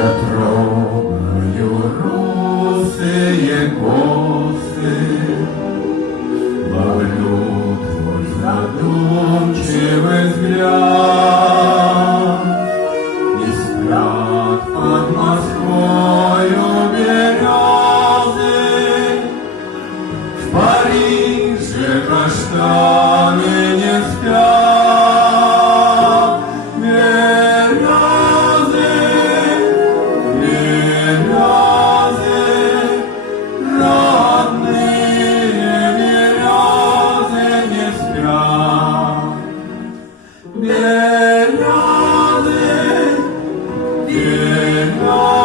Я трогаю русые косы, ловлю твой задумчивый взгляд. Не спят под Москвою березы, в Париже каштаны не спят. Березы, березы, родные березы не спят. Березы, березы.